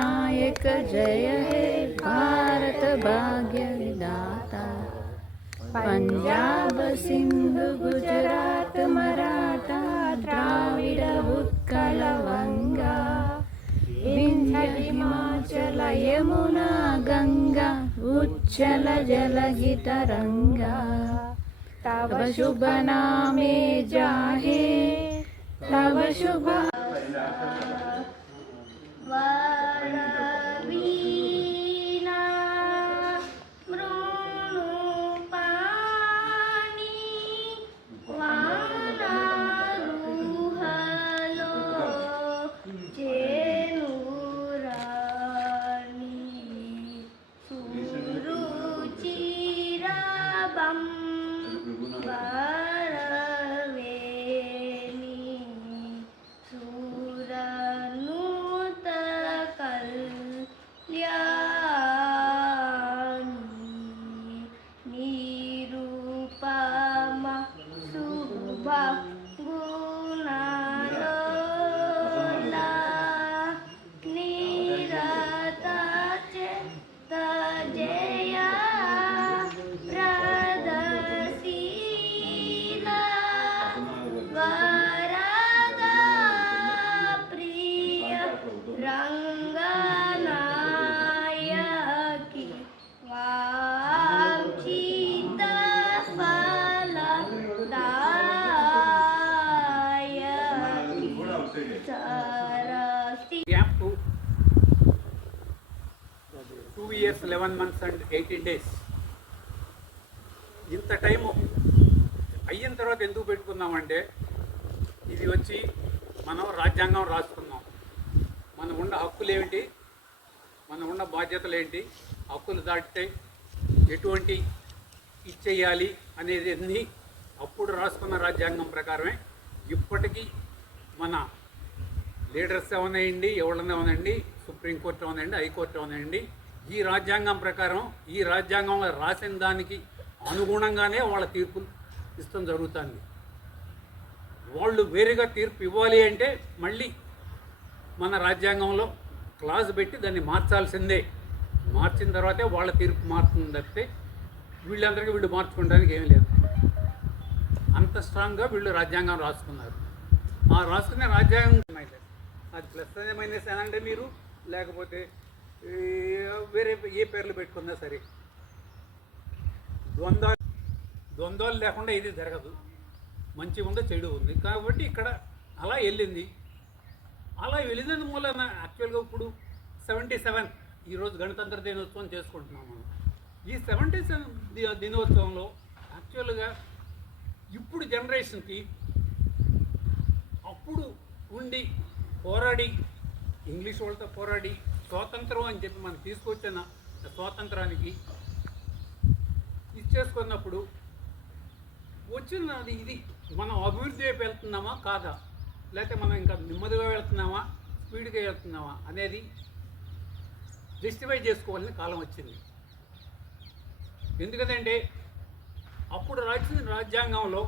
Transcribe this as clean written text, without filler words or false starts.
नायक जय हे भारत भाग्य विधाता। पंजाब सिंध गुजरात मराठा द्राविड उत्कल वंगा विंध्य हिमाचल यमुना गंगा उच्चल जलधि तरंगा। तव शुभ नामे जाहे तव शुभ Camp 2 years 11 months and 18 days. ఇంత టైము అయిన తర్వాత ఎందుకు పెట్టుకున్నామంటే ఇది వచ్చి మనం రాజ్యాంగం రాసుకున్నాం. మనం ఉన్న హక్కులు ఏమిటి, మనం ఉన్న బాధ్యతలు ఏంటి, హక్కులు దాటితే ఎటువంటి ఇచ్చేయాలి అనేది అన్నీ అప్పుడు రాసుకున్న రాజ్యాంగం ప్రకారమే ఇప్పటికీ మన లీడర్స్ ఏమన్నాయండి, ఎవరన్నా ఏమనండి, సుప్రీంకోర్టు ఏమనండి, హైకోర్టు ఏమనండి, ఈ రాజ్యాంగం ప్రకారం ఈ రాజ్యాంగంలో రాసిన దానికి అనుగుణంగానే వాళ్ళ తీర్పులు ఇష్టం జరుగుతుంది. వాళ్ళు వేరేగా తీర్పు ఇవ్వాలి అంటే మళ్ళీ మన రాజ్యాంగంలో క్లాజ్ పెట్టి దాన్ని మార్చాల్సిందే. మార్చిన తర్వాతే వాళ్ళ తీర్పు మారుతుంది తప్పితే వీళ్ళందరికీ వీళ్ళు మార్చుకోవడానికి ఏమీ లేదు. అంత స్ట్రాంగ్గా వీళ్ళు రాజ్యాంగం రాసుకున్నారు. ఆ రాసుకునే రాజ్యాంగం అది ప్లస్ అనే మైనస్ అనంటే మీరు, లేకపోతే వేరే ఏ పేర్లు పెట్టుకున్నా సరే ద్వంద్వాలు లేకుండా ఇది జరగదు. మంచి ఉందో చెడు ఉంది కాబట్టి ఇక్కడ అలా వెళ్ళింది. అలా వెళ్ళినందు మూలన యాక్చువల్గా ఇప్పుడు 77 ఈరోజు గణతంత్ర దినోత్సవం చేసుకుంటున్నాం మనం. ఈ 77 దినోత్సవంలో యాక్చువల్గా ఇప్పుడు జనరేషన్కి అప్పుడు ఉండి పోరాడి ఇంగ్లీష్ వాళ్ళతో పోరాడి స్వాతంత్రం అని చెప్పి మనం తీసుకొచ్చిన స్వాతంత్రానికి ఇచ్చేసుకున్నప్పుడు వచ్చినది ఇది మనం అభివృద్ధి వైపు వెళ్తున్నామా కాదా, లేకపోతే మనం ఇంకా నెమ్మదిగా వెళ్తున్నామా స్పీడ్గా వెళ్తున్నామా అనేది జస్టిఫై చేసుకోవాలని కాలం వచ్చింది. ఎందుకంటే అప్పుడు రాసిన రాజ్యాంగంలో